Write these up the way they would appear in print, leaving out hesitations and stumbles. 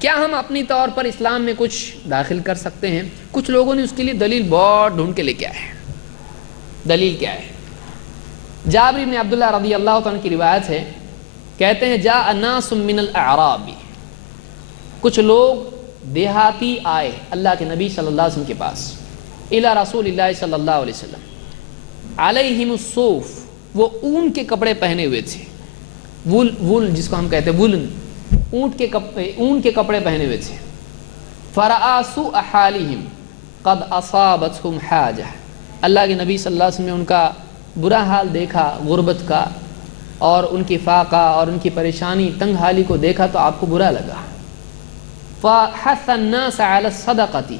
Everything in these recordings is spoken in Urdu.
کیا ہم اپنی طور پر اسلام میں کچھ داخل کر سکتے ہیں؟ کچھ لوگوں نے اس کے لیے دلیل بہت ڈھونڈ کے لے کے آئے ہیں۔ دلیل کیا ہے؟ جابر بن عبداللہ رضی اللہ عنہ کی روایت ہے، کہتے ہیں جاء ناس من الاعراب، کچھ لوگ دیہاتی آئے اللہ کے نبی صلی اللہ علیہ وسلم کے پاس، الی رسول اللہ صلی اللہ علیہ وسلم، علیہم الصوف، وہ اون کے کپڑے پہنے ہوئے تھے، وول جس کو ہم کہتے ہیں وولن، اون کے کپڑے پہنے ہوئے تھے، فرآ سوء حالہم قد اصابتہم حاجہ، اللہ کے نبی صلی اللہ علیہ وسلم نے ان کا برا حال دیکھا، غربت کا اور ان کی فاقہ اور ان کی پریشانی تنگ حالی کو دیکھا تو آپ کو برا لگا، فحث الناس علی الصدقۃ،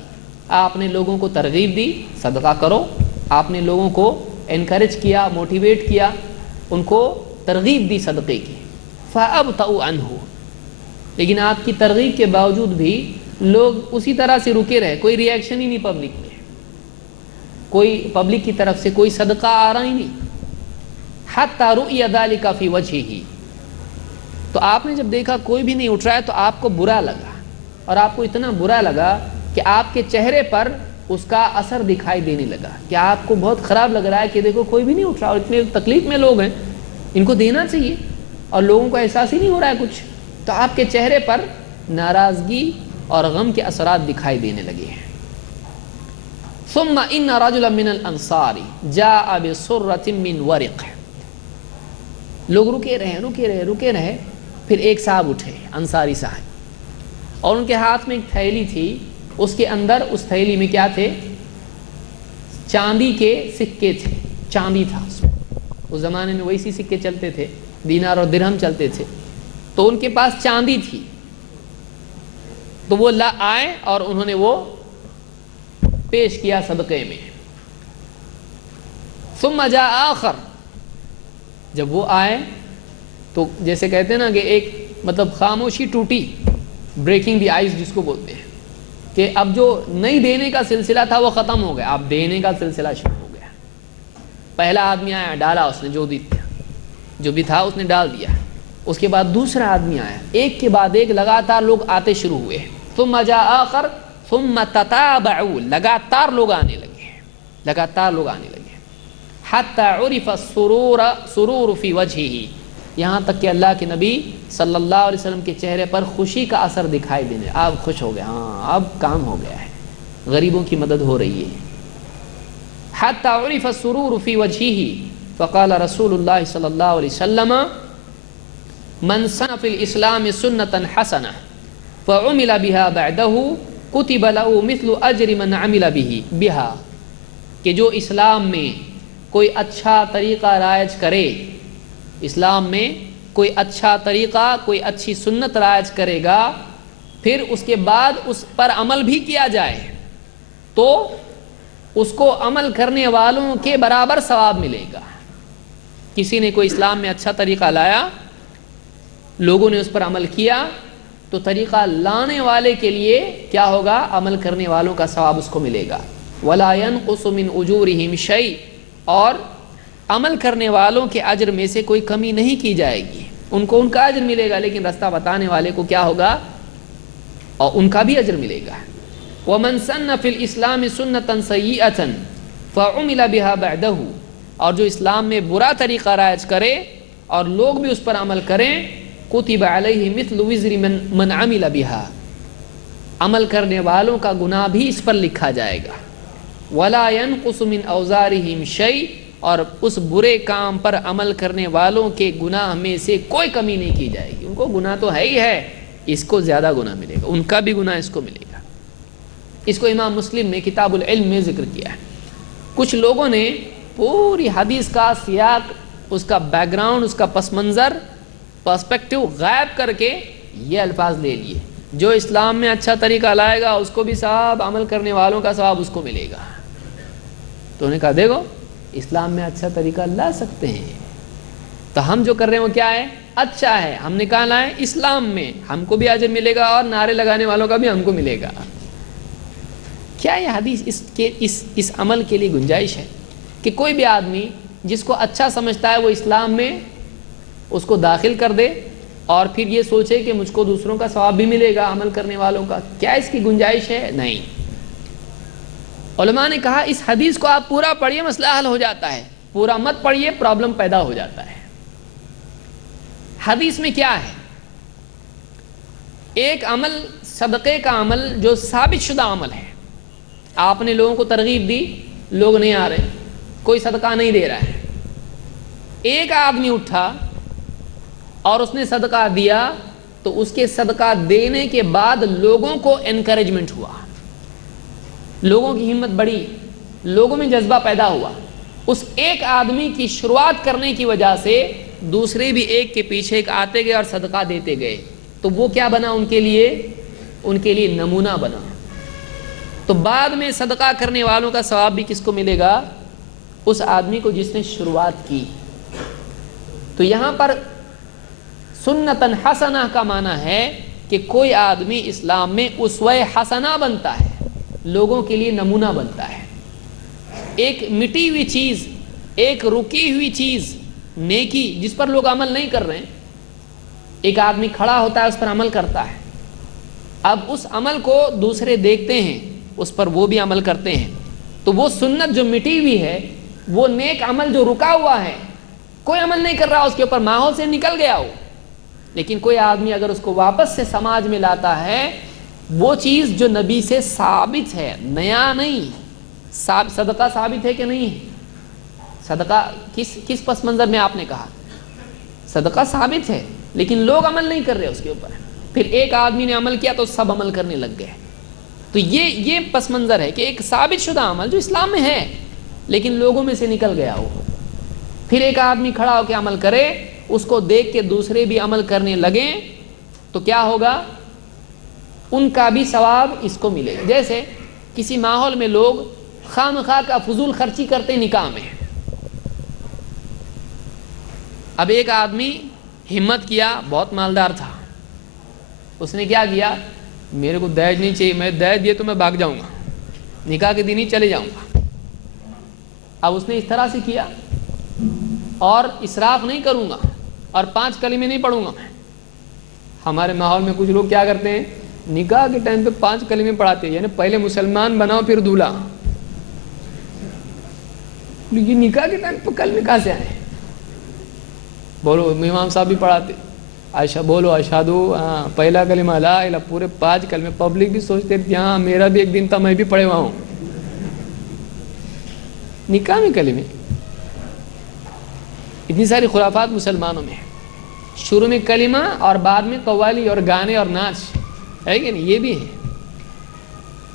آپ نے لوگوں کو ترغیب دی صدقہ کرو، آپ نے لوگوں کو انکریج کیا، موٹیویٹ کیا، ان کو ترغیب دی صدقے کی، فابطؤوا عنہ، لیکن آپ کی ترغیب کے باوجود بھی لوگ اسی طرح سے رکے رہے، کوئی ری ایکشن ہی نہیں پبلک میں، کوئی پبلک کی طرف سے کوئی صدقہ آ رہا ہی نہیں، حتی رؤی ذلک فی وجہہ، تو آپ نے جب دیکھا کوئی بھی نہیں اٹھ رہا ہے تو آپ کو برا لگا، اور آپ کو اتنا برا لگا کہ آپ کے چہرے پر اس کا اثر دکھائی دینے لگا، کہ آپ کو بہت خراب لگ رہا ہے کہ دیکھو کوئی بھی نہیں اٹھ رہا اور اتنے تکلیف میں لوگ ہیں، ان کو دینا چاہیے اور لوگوں کو احساس ہی نہیں ہو رہا ہے کچھ، تو آپ کے چہرے پر ناراضگی اور غم کے اثرات دکھائی دینے لگے ہیں۔ ثم ان رجلا من الانصار جاء بسرۃ من ورق، لوگ رکے رہے، پھر ایک صاحب اٹھے، انصاری صاحب، اور ان کے ہاتھ میں ایک تھیلی تھی، اس کے اندر اس تھیلی میں کیا تھے؟ چاندی کے سکے تھے، چاندی تھا اس میں، اس زمانے میں ویسی سکے چلتے تھے، دینار اور درہم چلتے تھے، تو ان کے پاس چاندی تھی، تو وہ آئے اور انہوں نے وہ پیش کیا صدقے میں۔ ثم جاء آخر، جب وہ آئے تو جیسے کہتے ہیں نا کہ ایک مطلب خاموشی ٹوٹی، بریکنگ دی آئس جس کو بولتے ہیں، کہ اب جو نہیں دینے کا سلسلہ تھا وہ ختم ہو گیا، اب دینے کا سلسلہ شروع ہو گیا۔ پہلا آدمی آیا، ڈالا اس نے جو بھی تھا اس نے ڈال دیا، اس کے بعد دوسرا آدمی آیا، ایک کے بعد ایک لگاتار لوگ آتے شروع ہوئے، ثم جاء آخر ثم تتابعوا، لگاتار لوگ آنے لگے، حتی عرف السرور فی وجہہ، یہاں تک کہ اللہ کے نبی صلی اللہ علیہ وسلم کے چہرے پر خوشی کا اثر دکھائی دینے، اب خوش ہو گئے، ہاں اب کام ہو گیا ہے، غریبوں کی مدد ہو رہی ہے۔ حتی عرف السرور فی وجہہ، فقال رسول اللہ صلی اللہ علیہ وسلم من سن فی الاسلام سنتا حسنہ فعمل بها بعدہ کتب له مثل اجر من عمل بها، کہ جو اسلام میں کوئی اچھا طریقہ رائج کرے، اسلام میں کوئی اچھا طریقہ، کوئی اچھی سنت رائج کرے گا، پھر اس کے بعد اس پر عمل بھی کیا جائے تو اس کو عمل کرنے والوں کے برابر ثواب ملے گا۔ کسی نے کوئی اسلام میں اچھا طریقہ لایا، لوگوں نے اس پر عمل کیا، تو طریقہ لانے والے کے لیے کیا ہوگا؟ عمل کرنے والوں کا ثواب اس کو ملے گا۔ وَلَا يَنْقُصُ مِنْ أُجُورِهِمْ شَيْءٍ، اور عمل کرنے والوں کے اجر میں سے کوئی کمی نہیں کی جائے گی، ان کو ان کا اجر ملے گا، لیکن رستہ بتانے والے کو کیا ہوگا؟ اور ان کا بھی اجر ملے گا۔ وَمَنْ سَنَّ فِي الْإِسْلَامِ سُنَّةً سَيِّئَةً فَعُمِلَ بِهَا بَعْدَهُ، اور جو اسلام میں برا طریقہ رائج کرے اور لوگ بھی اس پر عمل کریں، کتب علیہ مثل وزر من عمل بها، عمل کرنے والوں کا گناہ بھی اس پر لکھا جائے گا۔ ولا ينقص من اوزارهم شيء، اور اس برے کام پر عمل کرنے والوں کے گناہ میں سے کوئی کمی نہیں کی جائے گی، ان کو گناہ تو ہے ہی ہے، اس کو زیادہ گناہ ملے گا، ان کا بھی گناہ اس کو ملے گا۔ اس کو امام مسلم نے کتاب العلم میں ذکر کیا ہے۔ کچھ لوگوں نے پوری حدیث کا سیاق، اس کا بیک گراؤنڈ، اس کا پس منظر، پرسپیکٹو غائب کر کے یہ الفاظ لے لیے، جو اسلام میں اچھا طریقہ لائے گا اس کو بھی ثواب، عمل کرنے والوں کا ثواب اس کو ملے گا۔ تو انہوں نے کہا دیکھو اسلام میں اچھا طریقہ لا سکتے ہیں، تو ہم جو کر رہے ہیں وہ کیا ہے؟ اچھا ہے، ہم نے کہا لائیں اسلام میں، ہم کو بھی اجر ملے گا اور نعرے لگانے والوں کا بھی ہم کو ملے گا۔ کیا یہ حدیث اس عمل کے لیے گنجائش ہے کہ کوئی بھی آدمی جس کو اچھا سمجھتا ہے وہ اسلام میں اس کو داخل کر دے اور پھر یہ سوچے کہ مجھ کو دوسروں کا ثواب بھی ملے گا عمل کرنے والوں کا، کیا اس کی گنجائش ہے؟ نہیں۔ علماء نے کہا اس حدیث کو آپ پورا پڑھیے مسئلہ حل ہو جاتا ہے، پورا مت پڑھیے پرابلم پیدا ہو جاتا ہے۔ حدیث میں کیا ہے؟ ایک عمل، صدقے کا عمل جو ثابت شدہ عمل ہے، آپ نے لوگوں کو ترغیب دی، لوگ نہیں آ رہے، کوئی صدقہ نہیں دے رہا ہے، ایک آدمی اٹھا اور اس نے صدقہ دیا، تو اس کے صدقہ دینے کے بعد لوگوں کو انکریجمنٹ ہوا، لوگوں کی ہمت بڑھی، لوگوں میں جذبہ پیدا ہوا، اس ایک آدمی کی شروعات کرنے کی وجہ سے دوسرے بھی ایک کے پیچھے ایک آتے گئے اور صدقہ دیتے گئے، تو وہ کیا بنا ان کے لیے نمونہ بنا۔ تو بعد میں صدقہ کرنے والوں کا ثواب بھی کس کو ملے گا؟ اس آدمی کو جس نے شروعات کی۔ تو یہاں پر سنتاً حسنہ کا معنی ہے کہ کوئی آدمی اسلام میں اسوہ حسنہ بنتا ہے، لوگوں کے لیے نمونہ بنتا ہے۔ ایک مٹی ہوئی چیز، ایک رکی ہوئی چیز، نیکی جس پر لوگ عمل نہیں کر رہے ہیں، ایک آدمی کھڑا ہوتا ہے اس پر عمل کرتا ہے، اب اس عمل کو دوسرے دیکھتے ہیں، اس پر وہ بھی عمل کرتے ہیں، تو وہ سنت جو مٹی ہوئی ہے، وہ نیک عمل جو رکا ہوا ہے، کوئی عمل نہیں کر رہا اس کے اوپر، ماحول سے نکل گیا ہو، لیکن کوئی آدمی اگر اس کو واپس سے سماج میں لاتا ہے، وہ چیز جو نبی سے ثابت ہے، نیا نہیں۔ صدقہ ثابت ہے کہ نہیں ہے؟ صدقہ کس پس منظر میں آپ نے کہا؟ صدقہ ثابت ہے لیکن لوگ عمل نہیں کر رہے اس کے اوپر، پھر ایک آدمی نے عمل کیا تو سب عمل کرنے لگ گئے۔ تو یہ پس منظر ہے کہ ایک ثابت شدہ عمل جو اسلام میں ہے لیکن لوگوں میں سے نکل گیا ہو، پھر ایک آدمی کھڑا ہو کے عمل کرے، اس کو دیکھ کے دوسرے بھی عمل کرنے لگیں، تو کیا ہوگا؟ ان کا بھی ثواب اس کو ملے گا۔ جیسے کسی ماحول میں لوگ خواہ مخواہ کا فضول خرچی کرتے نکاح میں، اب ایک آدمی ہمت کیا، بہت مالدار تھا، اس نے کیا کیا؟ میرے کو دہیج نہیں چاہیے، میں دہیج دیے تو میں بھاگ جاؤں گا، نکاح کے دن ہی چلے جاؤں گا۔ اب اس نے اس طرح سے کیا، اور اسراف نہیں کروں گا، اور 5 کلمے نہیں پڑھوں گا میں۔ ہمارے ماحول میں کچھ لوگ کیا کرتے ہیں، نکاح کے ٹائم پہ 5 کلمے پڑھاتے ہیں، یعنی پہلے مسلمان بناؤ پھر دولہا۔ یہ نکاح کے ٹائم پہ کلمے کہاں سے آئے؟ بولو، امام صاحب بھی پڑھاتے، عائشہ بولو اشہدو، پہلا کلمہ لا الہ، پورے 5 کلمے، پبلک بھی سوچتے تھے ہاں میرا بھی ایک دن تھا، میں بھی پڑھے ہوا ہوں۔ نکاح میں کلمے، اتنی ساری خرافات مسلمانوں میں، شروع میں کلمہ اور بعد میں قوالی اور گانے اور ناچ، ہے کہ نہیں؟ یہ بھی ہے۔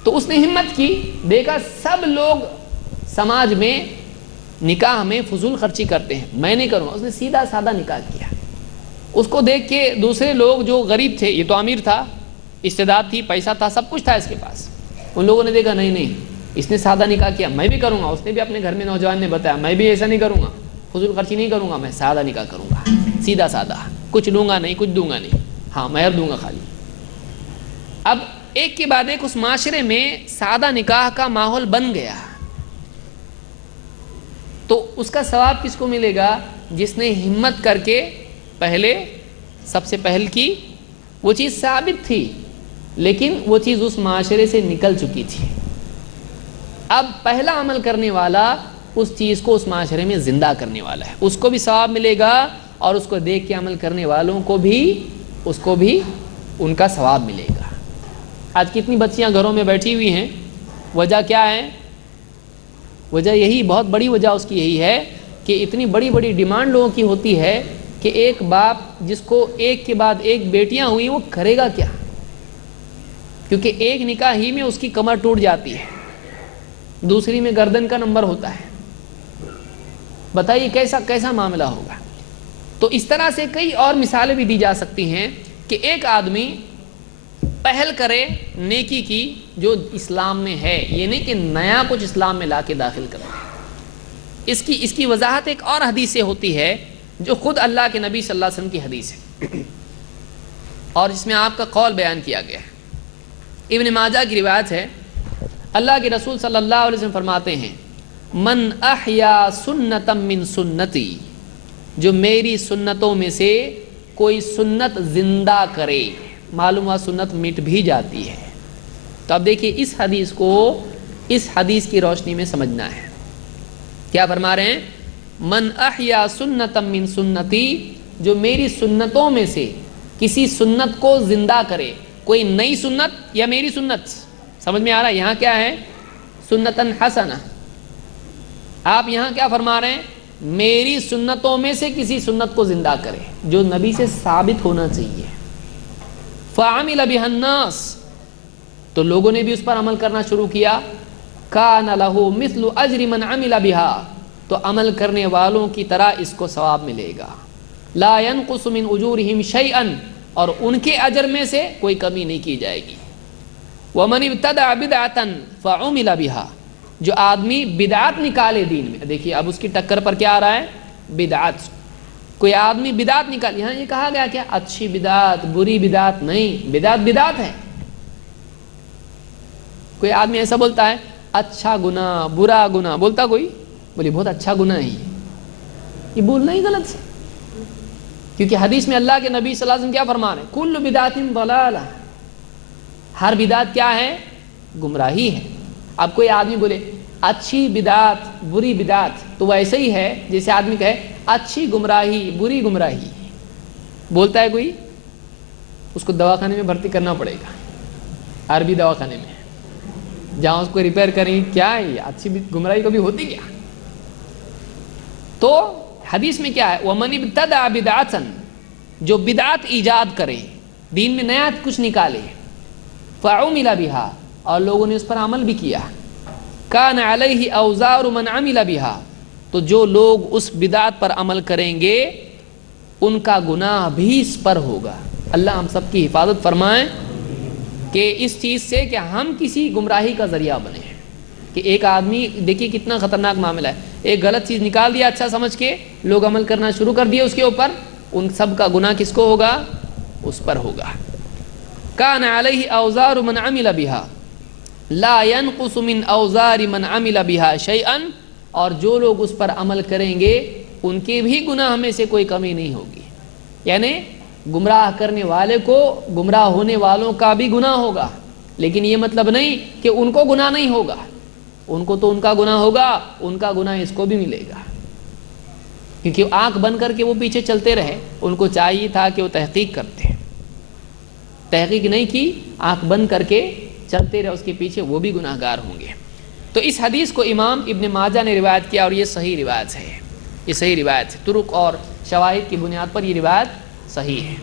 تو اس نے ہمت کی، دیکھا سب لوگ سماج میں نکاح میں فضول خرچی کرتے ہیں، میں نہیں کروں گا، اس نے سیدھا سادہ نکاح کیا۔ اس کو دیکھ کے دوسرے لوگ جو غریب تھے، یہ تو امیر تھا، استعداد تھی، پیسہ تھا، سب کچھ تھا اس کے پاس، ان لوگوں نے دیکھا نہیں اس نے سادہ نکاح کیا، میں بھی کروں گا۔ اس نے بھی اپنے گھر میں نوجوان نے بتایا میں بھی ایسا نہیں کروں گا، فضول خرچی نہیں کروں گا، میں سادہ نکاح کروں گا، سیدھا سادہ، کچھ لوں گا نہیں، کچھ دوں گا نہیں، ہاں مہر دوں گا خالی۔ اب ایک کے بعد ایک اس معاشرے میں سادہ نکاح کا ماحول بن گیا، تو اس کا ثواب کس کو ملے گا؟ جس نے ہمت کر کے پہلے سب سے پہل کی، وہ چیز ثابت تھی لیکن وہ چیز اس معاشرے سے نکل چکی تھی، اب پہلا عمل کرنے والا اس چیز کو اس معاشرے میں زندہ کرنے والا ہے، اس کو بھی ثواب ملے گا، اور اس کو دیکھ کے عمل کرنے والوں کو بھی ان کا ثواب ملے گا۔ آج کتنی بچیاں گھروں میں بیٹھی ہوئی ہیں، وجہ کیا ہے؟ وجہ یہی، بہت بڑی وجہ اس کی یہی ہے کہ اتنی بڑی بڑی ڈیمانڈ لوگوں کی ہوتی ہے کہ ایک باپ جس کو ایک کے بعد ایک بیٹیاں ہوئی، وہ کرے گا کیا؟ کیونکہ ایک نکاح ہی میں اس کی کمر ٹوٹ جاتی ہے، دوسری میں گردن کا نمبر ہوتا ہے، بتائیے کیسا معاملہ ہوگا؟ تو اس طرح سے کئی اور مثالیں بھی دی جا سکتی ہیں کہ ایک آدمی پہل کرے نیکی کی جو اسلام میں ہے، یہ نہیں کہ نیا کچھ اسلام میں لا کے داخل کرے۔ اس کی وضاحت ایک اور حدیث سے ہوتی ہے جو خود اللہ کے نبی صلی اللہ علیہ وسلم کی حدیث ہے، اور اس میں آپ کا قول بیان کیا گیا ہے۔ ابن ماجہ کی روایت ہے، اللہ کے رسول صلی اللہ علیہ وسلم فرماتے ہیں، من احیا سنتا من سنتی، جو میری سنتوں میں سے کوئی سنت زندہ کرے، معلوم ہوا سنت مٹ بھی جاتی ہے۔ تو اب دیکھیے اس حدیث کو اس حدیث کی روشنی میں سمجھنا ہے۔ کیا فرما رہے ہیں؟ من احیا سنتا من سنتی، جو میری سنتوں میں سے کسی سنت کو زندہ کرے، کوئی نئی سنت یا میری سنت، سمجھ میں آ رہا ہے یہاں کیا ہے؟ سنتن حسنہ۔ آپ یہاں کیا فرما رہے ہیں؟ میری سنتوں میں سے کسی سنت کو زندہ کرے جو نبی سے ثابت ہونا چاہیے۔ فعمل بها الناس، تو لوگوں نے بھی اس پر عمل کرنا شروع کیا۔ کان له مثل اجر من عمل بها، تو عمل کرنے والوں کی طرح اس کو ثواب ملے گا۔ لا ينقص من اجورهم شيئا، اور ان کے اجر میں سے کوئی کمی نہیں کی جائے گی۔ ومن ابتدع بدعتا فعمل بها، جو آدمی بدعت نکالے دین میں، دیکھیے اب اس کی ٹکر پر کیا آ رہا ہے؟ بدعت۔ کوئی آدمی بدعت نکال، یہاں یہ کہا گیا کیا اچھی بدعت بری بدعت نہیں، بدعت بدعت ہے۔ کوئی آدمی ایسا بولتا ہے اچھا گناہ برا گناہ، بولتا کوئی بولے بہت اچھا گناہ ہے یہ بولنا ہی غلط ہے، کیونکہ حدیث میں اللہ کے نبی صلی اللہ علیہ وسلم کیا فرما رہے ہیں؟ کل بدعت ضلالہ، ہر بدعت کیا ہے؟ گمراہی ہے۔ اب کوئی آدمی بولے اچھی بدعت بری بدعت، تو وہ ایسے ہی ہے جیسے آدمی کہے اچھی گمراہی بری گمراہی، بولتا ہے کوئی، اس کو دواخانے میں بھرتی کرنا پڑے گا، عربی دواخانے میں، جہاں اس کو ریپیئر کریں کیا ہے یہ اچھی گمراہی کبھی ہوتی کیا؟ تو حدیث میں کیا ہے؟ وَمَنِ ابْتَدَعَ بِدْعَةً، جو بدعت ایجاد کرے، دین میں نیا کچھ نکالے، فَعُمِلَ بِهَا، اور لوگوں نے اس پر عمل بھی کیا، کان علیہ اوزار من عمل بہا، تو جو لوگ اس بدعت پر عمل کریں گے ان کا گناہ بھی اس پر ہوگا۔ اللہ ہم سب کی حفاظت فرمائیں کہ اس چیز سے کہ ہم کسی گمراہی کا ذریعہ بنے، کہ ایک آدمی دیکھیے کتنا خطرناک معاملہ ہے، ایک غلط چیز نکال دیا اچھا سمجھ کے، لوگ عمل کرنا شروع کر دیے اس کے اوپر، ان سب کا گناہ کس کو ہوگا؟ اس پر ہوگا۔ کان علیہ اوزار من عمل بہا لا ينقص من اوزار من عمل بها شيئا، اور جو لوگ اس پر عمل کریں گے ان کے بھی گناہ میں سے کوئی کمی نہیں ہوگی، یعنی گمراہ کرنے والے کو گمراہ ہونے والوں کا بھی گناہ ہوگا، لیکن یہ مطلب نہیں کہ ان کو گناہ نہیں ہوگا، ان کو تو ان کا گناہ ہوگا، ان کا گناہ اس کو بھی ملے گا، کیونکہ آنکھ بند کر کے وہ پیچھے چلتے رہے، ان کو چاہیے تھا کہ وہ تحقیق کرتے، تحقیق نہیں کی، آنکھ بند کر کے چلتے رہے اس کے پیچھے، وہ بھی گناہ گار ہوں گے۔ تو اس حدیث کو امام ابن ماجہ نے روایت کیا، اور یہ صحیح روایت ہے، یہ صحیح روایت ہے، طرق اور شواہد کی بنیاد پر یہ روایت صحیح ہے۔